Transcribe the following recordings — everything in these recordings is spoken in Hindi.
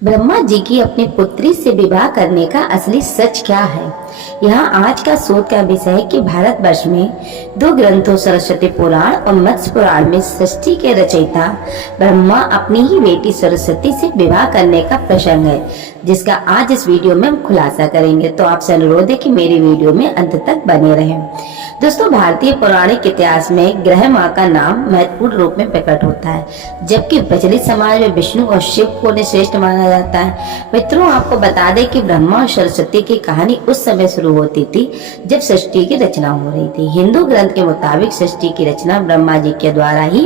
ब्रह्मा जी की अपनी पुत्री से विवाह करने का असली सच क्या है। यहाँ आज का शोध का विषय है कि भारतवर्ष में दो ग्रंथों सरस्वती पुराण और मत्स्य पुराण में सृष्टि के रचयिता ब्रह्मा अपनी ही बेटी सरस्वती से विवाह करने का प्रसंग है, जिसका आज इस वीडियो में हम खुलासा करेंगे। तो आपसे अनुरोध है कि मेरी वीडियो में अंत तक बने रहें। दोस्तों, भारतीय पौराणिक इतिहास में ग्रह माँ का नाम महत्वपूर्ण रूप में प्रकट होता है, जबकि प्रचलित समाज में विष्णु और शिव को श्रेष्ठ माना जाता है। मित्रों, आपको बता दें कि ब्रह्मा और सरस्वती की कहानी उस समय शुरू होती थी जब सृष्टि की रचना हो रही थी। हिंदू ग्रंथ के मुताबिक सृष्टि की रचना ब्रह्मा जी के द्वारा ही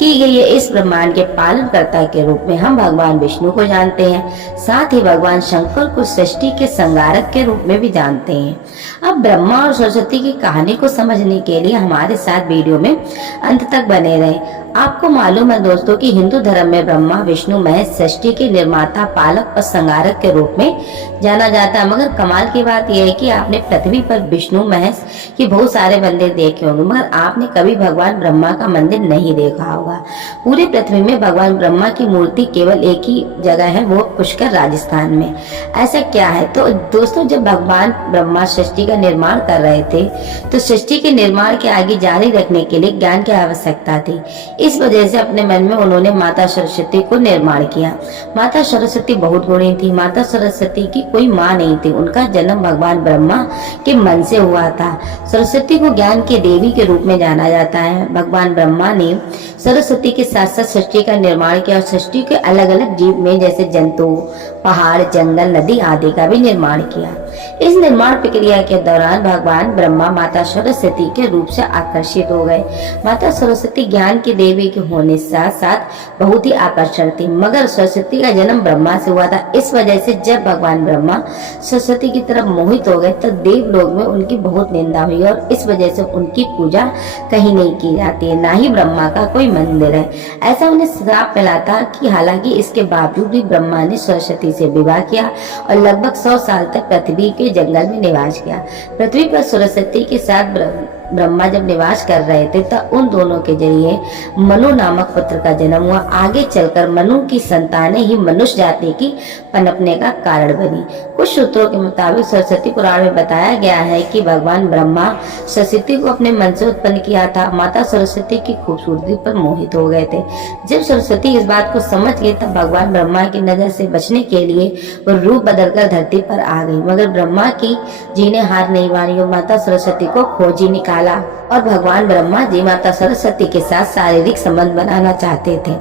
की गई है। इस ब्रह्मांड के पालनकर्ता के रूप में हम भगवान विष्णु को जानते हैं, साथ ही भगवान शंकर को सृष्टि के संगारक के रूप में भी जानते हैं। अब ब्रह्मा और सरस्वती की कहानी को समझने के लिए हमारे साथ वीडियो में अंत तक बने रहें। आपको मालूम है दोस्तों कि हिंदू धर्म में ब्रह्मा विष्णु महेश सृष्टि के निर्माता, पालक और संगारक के रूप में जाना जाता है। मगर कमाल की बात यह है कि आपने पृथ्वी पर विष्णु महेश के बहुत सारे मंदिर देखे होंगे, मगर आपने कभी भगवान ब्रह्मा का मंदिर नहीं देखा होगा। पूरे पृथ्वी में भगवान ब्रह्मा की मूर्ति केवल एक ही जगह है, वो पुष्कर राजस्थान में। ऐसा क्या है? तो दोस्तों, जब भगवान ब्रह्मा सृष्टि का निर्माण कर रहे थे तो सृष्टि के निर्माण के आगे जारी रखने के लिए ज्ञान की आवश्यकता थी। इस वजह से अपने मन में उन्होंने माता सरस्वती को निर्माण किया। माता सरस्वती बहुत गुणी थी। माता सरस्वती की कोई माँ नहीं थी। उनका जन्म भगवान ब्रह्मा के मन से हुआ था। सरस्वती को ज्ञान की देवी के रूप में जाना जाता है। भगवान ब्रह्मा ने सरस्वती के साथ साथ सृष्टि का निर्माण किया और सृष्टि के अलग अलग जीव में जैसे जंतु, पहाड़, जंगल, नदी आदि का भी निर्माण किया। इस निर्माण प्रक्रिया के दौरान भगवान ब्रह्मा माता सरस्वती के रूप से आकर्षित हो गए। माता सरस्वती ज्ञान की देवी के होने साथ साथ बहुत ही आकर्षण थी, मगर सरस्वती का जन्म ब्रह्मा से हुआ था। इस वजह से जब भगवान ब्रह्मा सरस्वती की तरफ मोहित हो गए तो देवलोक में उनकी बहुत निंदा हुई और इस वजह से उनकी पूजा कहीं नहीं की जाती है, ना ही ब्रह्मा का कोई मंदिर है। ऐसा उन्हें श्राप मिला था कि हालांकि इसके बावजूद भी ब्रह्मा ने सरस्वती से विवाह किया और लगभग 100 साल तक पृथ्वी के जंगल में निवास किया। पृथ्वी पर सरस्वती के साथ ब्रह्मा जब निवास कर रहे थे तब उन दोनों के जरिए मनु नामक पुत्र का जन्म हुआ। आगे चलकर मनु की संतानें ही मनुष्य जाति की पनपने का कारण बनी। कुछ सूत्रों के मुताबिक सरस्वती पुराण में बताया गया है कि भगवान ब्रह्मा सरस्वती को अपने मन से उत्पन्न किया था। माता सरस्वती की खूबसूरती पर मोहित हो गए थे। जब सरस्वती इस बात को समझ गई तब भगवान ब्रह्मा की नजर से बचने के लिए वो रूप बदलकर धरती पर आ गई, मगर ब्रह्मा की जी ने हार नहीं मानी और माता सरस्वती को खोजी निकाला और भगवान ब्रह्मा जी माता सरस्वती के साथ शारीरिक संबंध बनाना चाहते थे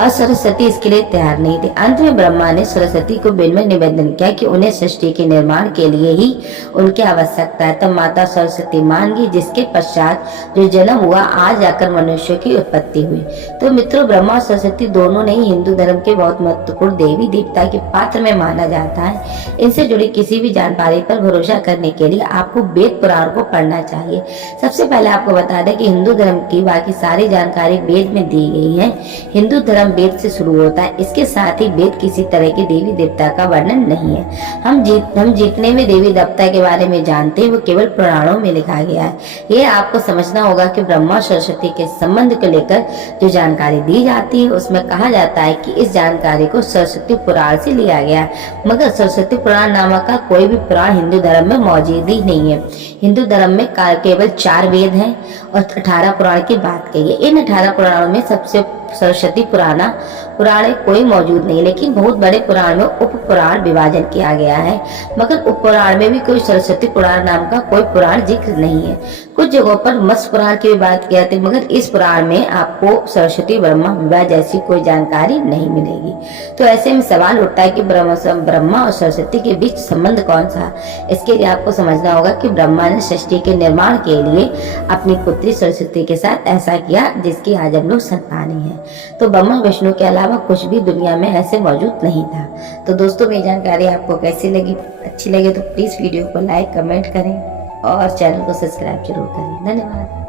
और सरस्वती इसके लिए तैयार नहीं थी। अंत में ब्रह्मा ने सरस्वती को विनम्र निवेदन किया कि उन्हें सृष्टि के निर्माण के लिए ही उनकी आवश्यकता है। तब माता सरस्वती मान गई, जिसके पश्चात जो जन्म हुआ आज जाकर मनुष्य की उत्पत्ति हुई। तो मित्रों, ब्रह्मा और सरस्वती दोनों ने हिंदू धर्म के बहुत महत्वपूर्ण देवी देवता के पात्र में माना जाता है। इनसे जुड़ी किसी भी जानकारी पर भरोसा करने के लिए आपको वेद पुराण को पढ़ना चाहिए। सबसे पहले आपको बता दें कि हिंदू धर्म की बाकी सारी जानकारी वेद में दी गई है। हिंदू धर्म वेद से शुरू होता है। इसके साथ ही वेद किसी तरह के देवी देवता का वर्णन नहीं है। हम जितने भी देवी देवता के बारे में जानते हैं वो केवल पुराणों में लिखा गया है। ये आपको समझना होगा कि ब्रह्मा सरस्वती के संबंध को लेकर जो जानकारी दी जाती है उसमें कहा जाता है कि इस जानकारी को सरस्वती पुराण से लिया गया है, मगर सरस्वती पुराण नामक का कोई भी पुराण हिंदू धर्म में मौजूद ही नहीं है। हिंदू धर्म में केवल 4 वेद हैं और 18 पुराण की बात कही है। इन 18 पुराणों में सबसे सरस्वती पुराण कोई मौजूद नहीं, लेकिन बहुत बड़े पुराण में उप पुराण विभाजन किया गया है, मगर उप पुराण में भी कोई सरस्वती पुराण नाम का कोई पुराण जिक्र नहीं है। कुछ जगहों पर मत्स्य पुराण की भी बात किया जाती है, मगर इस पुराण में आपको सरस्वती ब्रह्मा विवाह जैसी कोई जानकारी नहीं मिलेगी। तो ऐसे में सवाल उठता है कि ब्रह्मा और सरस्वती के बीच संबंध कौन सा? इसके लिए आपको समझना होगा कि ब्रह्मा ने सृष्टि के निर्माण के लिए अपनी पुत्री सरस्वती के साथ ऐसा किया जिसकी आज हम लोग संतानी है। तो ब्रह्मा विष्णु के अलावा कुछ भी दुनिया में ऐसे मौजूद नहीं था। तो दोस्तों, मेरी जानकारी आपको कैसी लगी? अच्छी लगे तो प्लीज वीडियो को लाइक, कमेंट करें और चैनल को सब्सक्राइब जरूर करें। धन्यवाद।